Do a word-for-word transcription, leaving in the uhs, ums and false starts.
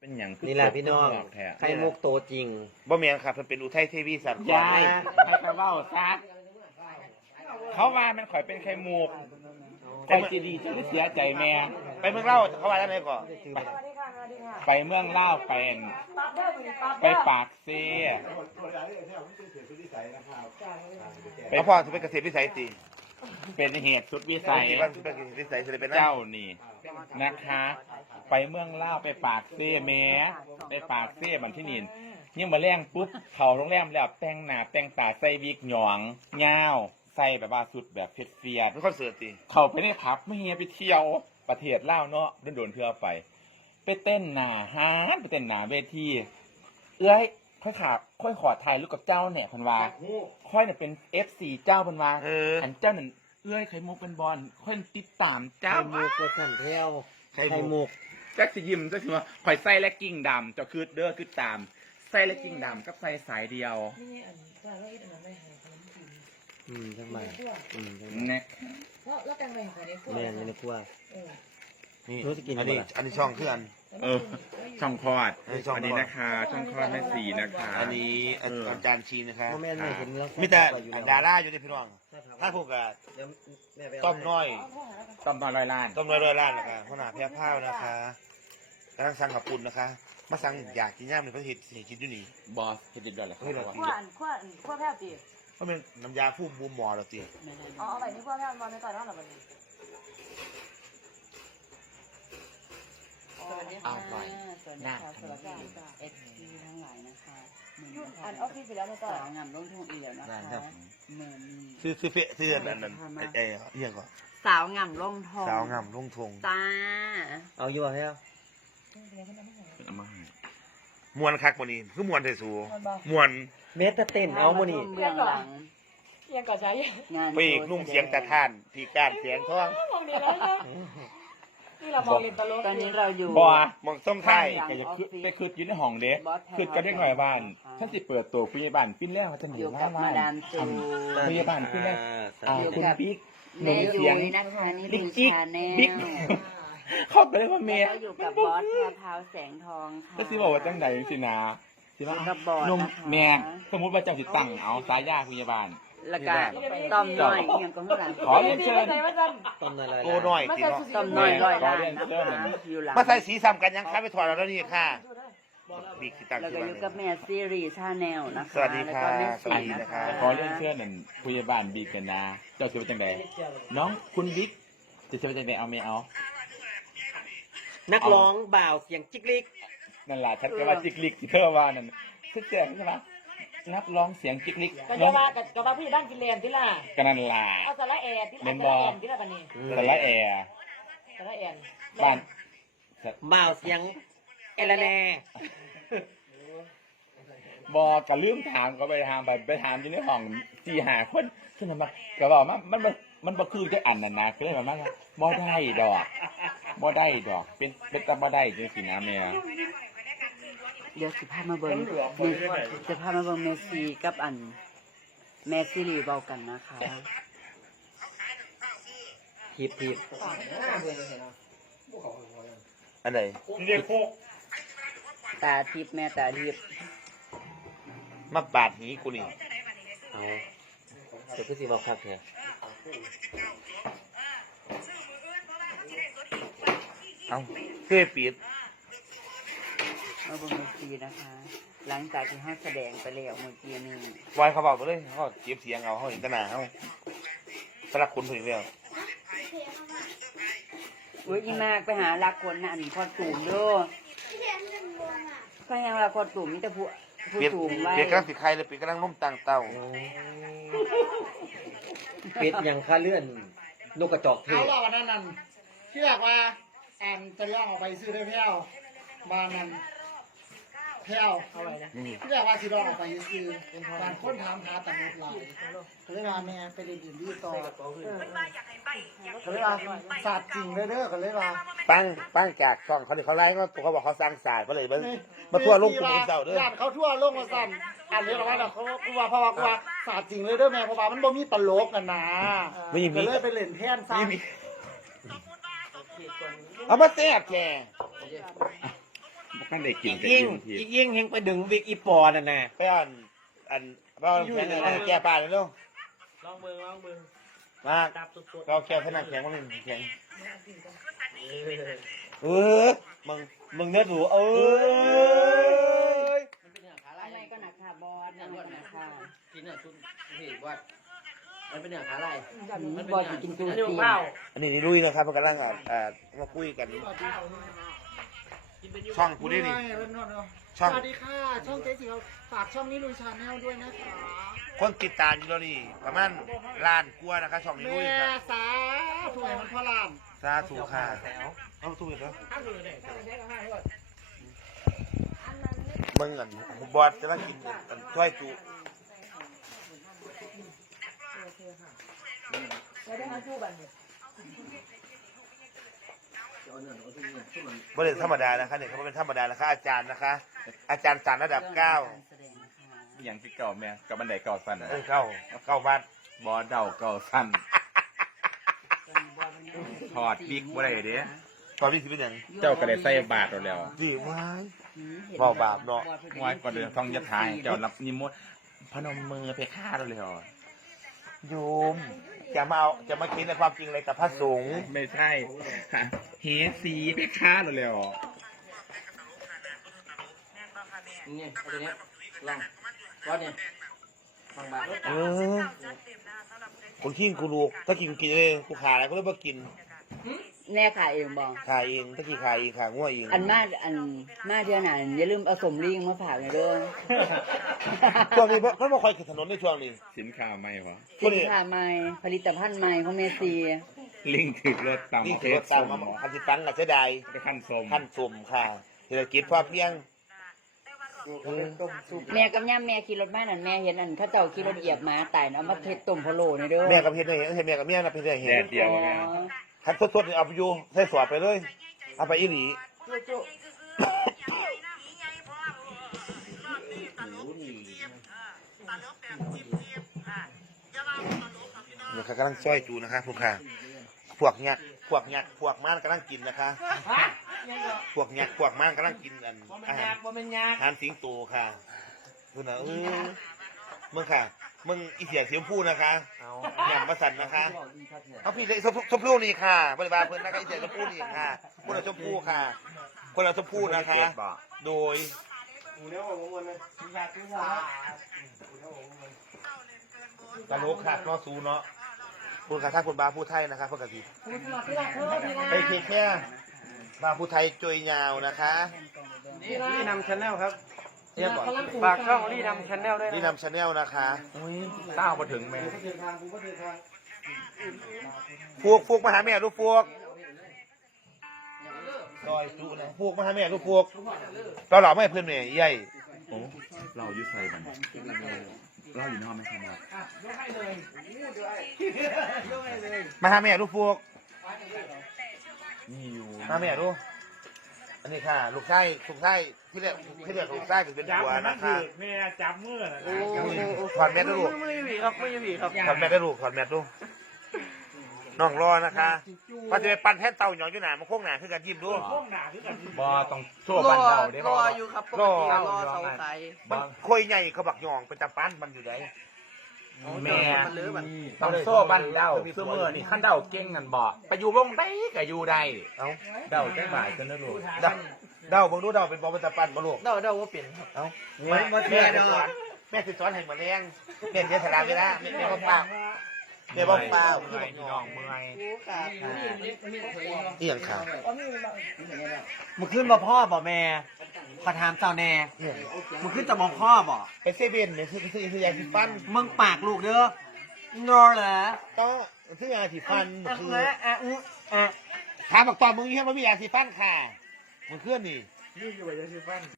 เป็นอย่างนี่แหละพี่น้องไข่มุกโตจริงบ่แม่นครับเพิ่นเป็นอุทัยเทวีสัตว์ยายให้เขาเว้าซะเขาว่ามันข่อยเป็นไข่มุกใจจีดีจะเสียใจแม่ไปเมืองเล่าเขาว่าจังได๋ก่อนไปเมืองเล่าไปไปปากเซ่เอาพ่อสิเป็นเกษตรวิสัยติเป็นเหตุสุดวิสัยเป็นเกษตรวิสัยสิได้เป็นเจ้านี่นะคะ ไปเมืองเล่าไปปากเซ่แม่ไปปากเซ่บันที่นินยิ่งมาแรงปุ๊บเขาโรงแรมแล้วแต่งหน้าแต่งตาใส่วิกหยองเงาใส่แบบว่าสุดแบบเฟียดเฟียดเป็นคอนเสิร์ตติเขาไปในผับไม่เฮียไปเที่ยวประเทศลาวเนาะโดนๆเพื่อไปไปเต้นหน้าฮานไปเต้นหน้าเวทีเอ้ยค่อยขาค่อยขอถ่ายรูปกับเจ้าเนี่ยพันวาค่อยเนี่ยเป็น เอฟ ซี เจ้าพันวาอันเจ้านั่นเอ้ยไข่มุกเป็นบอลค่อยติดตามเจ้าไข่มุกก็สั่นเที่ยวไข่มุกแจ็คสิยิ้มแจ็คสิว่าข่อยใส่และกิ่งดำเจ้าคือเด้อคือตามใส่และกิ่งดำกับใส่สายเดียวอืมทั้งหมดอืมทั้งหมดเนี่ยแล้วแต่งไปของนี้แม่ในครัวนี่อันนี้อันนี้ช่องคืออันเออช่องคลอดอันนี้นะคะช่องคลอดแม่สีนะคะอันนี้อาจารย์ชีนะคะแม่ไม่เห็นแล้วมีแต่ดาราอยู่ที่พี่น้องถ้าพวกก็ต้มน้อยต้มน้อยร้อยล้านต้มน้อยร้อยล้านนะคะหัวหน้าแพร่พ้าวนะคะกำลังสั่งขับปุ่นนะคะมาสั่งอยากกินย่ำในประเทศสิกินอยู่นี่บอสเห็ดดิบด้วยเหรอขั้วขั้วขั้วแพร่ตีก็เป็นน้ำยาผู้บูมหมอเราตีอ๋อเอาไปนี่ขั้วแพร่มาในต่อยน้องหรอวันนี้สวัสดีค่ะสวัสดีค่ะสวัสดีเอฟซีทั้งหลายนะคะอันออฟฟิศไปแล้วไม่ต่อสาวงามลงทุ่งอีแล้วนะคะเมื่อนี้ซื้อซื้อเฟะซื้ออันนั้นไอ้เรื่องก่อนสาวงามลงทงสาวงามลงทงตาเอาอยู่บ่แล้วมวนคักวันนี้คือมวนไทยสูมวนเมตเต้นเอาโมนี่เบื้องหลังยังก่อใจไปอีกนุ่มเสียงตะท่านพีการเสียงท้องมองดีแล้วนะนี่เรามองเล่นตลกตอนนี้เราอยู่บอมองส้มไทยก็จะคืดไปคืดอยู่ในห้องเด็กคืดกันได้หน่อยบ้านฉันสิเปิดตัวพยาบาลปิ้นแล้วจะหนีล่าว่าพยาบาลปิ้นแล้วคุณบิ๊กหนุ่มเสียงบิ๊กจิ๊กบิ๊กเข้าไปเลยว่าเมย์อยู่กับบอสแพรพาวแสงทองค่ะก็สิบอกว่าจังไหนสินะสิว่านุ่มเมียสมมติว่าเจ้าสิตั้งเอาสายยาพยาบาลละกันต้มหน่อยยังก็ข้างหลังขอเรียนเชิญต้มหน่อยโกหน่อยสิเนาะต้มหน่อยร้อยล้านนะคะอยู่หลังมาใส่สีซ้ำกันยังครับไปถอดเราแล้วนี่ค่ะบิ๊กสิตั้งเราก็อยู่กับแม่ซีรีส์ชาแนลนะคะสวัสดีค่ะสวัสดีนะคะขอเรียนเชิญนั่นพยาบาลบิ๊กกันนะเจ้าสิว่าจังไหนน้องคุณบิ๊กจะจะเป็นจังไหนเอาไม่เอานักร้องบ่าวเสียงจิกลิกนั่นแหละชัดเจนว่าจิกลิกที่เธอว่านั่นชัดเจนใช่ไหมนักร้องเสียงจิกลิกก็จะว่าก็ว่าพี่บ้านกินเลนที่ล่ะก็นั่นล่ะเอาสาระแอร์ที่เล่นบอลที่ล่ะปนี่สาระแอร์สาระแอร์บ้านบ่าวเสียงเอลแน่บอกกะลืมถามก็ไปถามไปไปถามอยู่ในห้องสี่หาคนขึ้นมาก็บอกว่ามันมันมันบ่คือจะอ่านนั่นนะก็เลยแบบว่าบ่ได้ดอกบ่ได้ดอกเป็นเป็นตาบ่ได้จริงสินะแม่เดี๋ยวสิพามาเบิ่งจะพามาเบิ่งเมสซี่กับอันแม่ซีรีส์เบากันนะคะทิปทิปอันไหนตาทิพแม่ตาทิพมาบาดหีกูนี่เอาเดี๋ยวพี่สิบอกครับเนี่ยเอาเพื่อปิดมาบนเวทีนะคะหลังจากที่เขาแสดงไปแล้วเมื่อกี้นึงวายเขาบอกไปเลยเขาเก็บเสียงเอาเขาเห็นตนาเขาสลักคุณถึงแล้วอุ้ยอีมากไปหาลักคนน่ะอันพอสูงด้วยก็ยังลักพอสูงนี่แต่ผู้ผู้สูงไว้เปียกกำลังติดใครเลยเปียกกำลังนุ่มต่างเต่าเป็ดยังค่าเลื่อนนกกระจอกเทศเอาล่ะวันนั้นนั่นที่อยากว่าแอนจะย่องออกไปซื้อได้แพ้วบ้านนั้นแพ้วเอาไว้นะที่อยากว่าสิย่องออกไปซื้อบางคนถามหาแต่เม็ดลายเขาเลยว่าแม่ไปเรียนดีต่อเขาเลยว่าศาสตร์จริงเลยเด้อเขาเลยว่าปั้งปั้งจากช่องเขาเลยเขาไล่ก็ตัวเขาบอกเขาสร้างศาสตร์เขาเลยมามาทั่วโลกกลุ่มเจ้าเด้อเขาทั่วโลกมาสั่นอันนี้เราว่าเราเขากูว่าเพราะว่ากูว่าศาสตร์จริงเลยเด้อแม่เพราะว่ามันบ่มีตลกกันนะก็เลยไปเล่นแทนซะเอามาแซ่บแกท่านได้กินอีกกับยิ่งอิ่มทิพอีกย์ยิ่งเฮงไปดึงวิกอีปอนั่นน่ะไปอ่อนอันไปอ่อนแข็งอันแก่ปลาเลยลูกลองมือลองมือมาจับสุดเราแก่ขนาดแข็งมันเป็นแข็งๆเออมึงมึงเนื้อถูเอ้ยอะไรก็หนักค่ะบอสอะไรก็หนักค่ะกินเนื้อชุดที่ว่ามันเป็นเนื้อขาลายบอสจะกินตูอันตีนี้เปล่าอันนี้นี่ลุยนะครับมันกำลังอ่ะอ่ามาคุยกัน ช่องกูได้ดิ ช่องสวัสดีค่ะ ช่องเจ๊จิ๋วฝากช่องนี้ลุยชาแนลด้วยนะคะคนติดตามอยู่แล้วนี่ประมาณล้านกว่านะครับช่องนี้แม่ลุยครับสาถูกไหมมันพ่อลามสาธุค่ะเอาถูกแล้วมึงอันบอสจะมากินอันถ้วยจุบริเวณธรรมดานะคะเนี่ยเขาเป็นธรรมดานะคะอาจารย์นะคะ อาจารย์สารระดับเก้าอย่างที่เก่าแม่กับบันไดเก่าสั้นเออเก้าเก้าบ้านบอเดาเก่าสั้นถอดบิ๊กบ่ได้เด้ตอนนี้สิเป็นอย่างเจ้าก็ได้ใส่บาทเราแล้วดีไว้เบาบาปเนาะงอยก่อนเดินท่องยะทายเจ้ารับนิมนต์พนมมือไปฆ่าเราเลยเหรอโยมจะมาเอาจะมาคิดในความจริงอะไรกับพระสงฆ์ไม่ใช่ค่ะเฮสีไปฆ่าเราเลยเหรอนี่เอาตัวนี้ลองวัดเนี่ยฟังบาทเออคนขี้กูลูกถ้ากินกูกินเองกูขาอะไรกูเลยมากินแน่ขายเองบอกขาเองถ้ากินขาเองขาง่วเองอันมาอันมาเที่ยวไหนอย่าลืมเอาสมลิงมาฝากเลยเด้วยช่วงนี้เพราะมันคอยขึ้นถนนในช่วงนี้สินค้าไม่วะช่วงสินี้นค้าใหม่ผลิตภัณฑ์ใหม่ของเมซีลิงถึกรถต่ำนี่เทถือสว่าสตามมมาคันสิตังกับเสียดายไปขั้นสมขั้นสุ่มค่ะเศรษฐกิจพอเพียงแม่กับย่าแม่ขี่รถมานั่นแม่เห็นอันเขาเจ้าขี่รถเหยียบหมาตายน่ะเอามาเทศต้มพะโล้นี่เด้อแม่กับเฮ็ดให้เห็นแม่กับเมียนะเพิ่นได้เห็แดนดเดียวแม่คันสดๆนี่เอาไปอยู่ใส่สอบไปเลยเอาไปอีหลีเดี๋ยวเขากำลังซอยจูนะคะพวกค่ะพวกยักษ์พวกยักษ์พวกม่านกำลังกินนะคะ พวกยักษ์พวกม่านกำลังกินอันอาหารบ่เป็นยากอาหารสิงโตค่ะดูนะเออมึงค่ะมึงอีเสียงเสียงพูดนะคะยำประสันนะคะเอาพี่เลยชมชมพูนี่ค่ะบริบาลเพื่อนนะคะอีเสียงชมพูนี่ค่ะคนละชมพูค่ะคนละชมพูนะคะ โดยตลกค่ะนอซูเนาะพูดกับท่านคนบาพูดไทยนะคะปกติไปเคียแค่บาพูดไทยจอยยาวนะคะนี่นำชาแนลครับเรียกก่อนฝากช่องนี่นำชาแนลด้วยนี่นะนำชาแนลนะคะอุ้ยเต้ามาถึงแม่พวกพวกมาหาแม่ลูกพวกซอยจุนะพวกมาหาแม่ลูกพวกเราเหล่าไม่เพื่อนแม่ใหญ่โอ้เราอยู่ใส่บันเราอยู่ในห้องไหมครับมาหาแม่ลูกพวกนี่อยู่มาหาแม่ลูกอันนี้ค่ะ ลูกชายลูกชายที่เรียกที่เรียกลูกชายเป็นผัวนะคะแม่จับมือถอดแมสด้วยลูกไม่มีครับไม่มีครับถอดแมสด้วยลูกถอดแมสด้วยน้องรอนะคะพอจะไปปั้นแท่นเต่าหยองอยู่หนามันโค้งหนาคือการยิ้มด้วยบอต้องชั่วบันเดาได้รบอออยู่ครับปกติรอเสาไฟมันค่อยใหญ่เขาบักหยองเป็นตาปั้นมันอยู่ไหนแม่มันเลื้อมันต้องโซ่บันเดาเสมอนี่ขั้นเดาเก่งกันบ่ไปอยู่วงได้ก็อยู่ได้เอ้าเดาได้บ่ายกันนะลูกเดาเดาเบิ่งดูเดาเป็นบอเป็นตาปั้นบ่ลูกเดาเดาว่าเปลี่ยนครับเอ้าไม่แม่ไม่แม่เด้สิอสอนแม่สิสอนให้มาแรงแม่เสียสละเวลาแม่แม่บ่เปล่าแม่บ่เปล่าเมื่อยพี่น้องเมื่อยเอียงค่ะมึงขึ้นมาพ่อบ่แม่ขอถามเจ้าแน่เอียงมึงขึ้นจะมองพ่อบ่ไปเซเว่นเนี่ยซื้อซื้อซื้อยาสีฟันมึงปากลูกเด้อ นอเหรอต้องซื้อยาสีฟันอ่ะคืออ่ะอ่ะอ่ะถามบอกตอนมึงเห็นว่ามียาสีฟันค่ะมึงเคลื่อนนี่